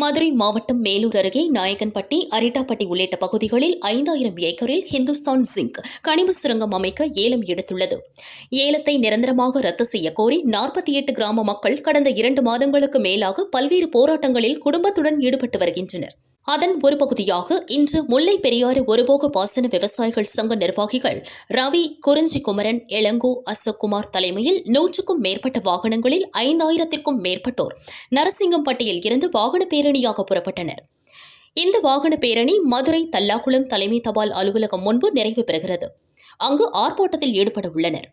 மதுரை மாவட்டம் மேலூர் அருகே நாயக்கன்பட்டி, அரிட்டாப்பட்டி உள்ளிட்ட பகுதிகளில் 5000 ஏக்கரில் ஹிந்துஸ்தான் ஜிங்க் கனிம சுரங்கம் அமைக்க ஏலம் எடுத்துள்ளது. ஏலத்தை நிரந்தரமாக ரத்து செய்ய கோரி 48 கிராம மக்கள் கடந்த 2 மாதங்களுக்கு மேலாக பல்வேறு போராட்டங்களில் குடும்பத்துடன் ஈடுபட்டு வருகின்றனர். அதன் ஒரு பகுதியாக இன்று முல்லை பெரியாறு ஒருபோக பாசன விவசாயிகள் சங்க நிர்வாகிகள் ரவி, குறிஞ்சி குமரன், இளங்கோ, அசோக்குமார் தலைமையில் 100க்கும் மேற்பட்ட வாகனங்களில் 5000த்திற்கும் மேற்பட்டோர் நரசிங்கம்பட்டியில் இருந்து வாகன பேரணியாக புறப்பட்டனர். இந்த வாகன பேரணி மதுரை தல்லாக்குளம் தலைமை தபால் அலுவலகம் முன்பு நிறைவு பெறுகிறது. அங்கு ஆர்ப்பாட்டத்தில் ஈடுபட உள்ளனர்.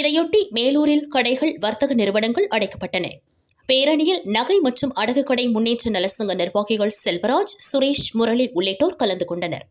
இதையொட்டி மேலூரில் கடைகள், வர்த்தக நிறுவனங்கள் அடைக்கப்பட்டன. பேரணியில் நகை மற்றும் அடகு கடை முன்னேற்ற நலசங்க நிர்வாகிகள் செல்வராஜ், சுரேஷ், முரளி உள்ளிட்டோர் கலந்து கொண்டனர்.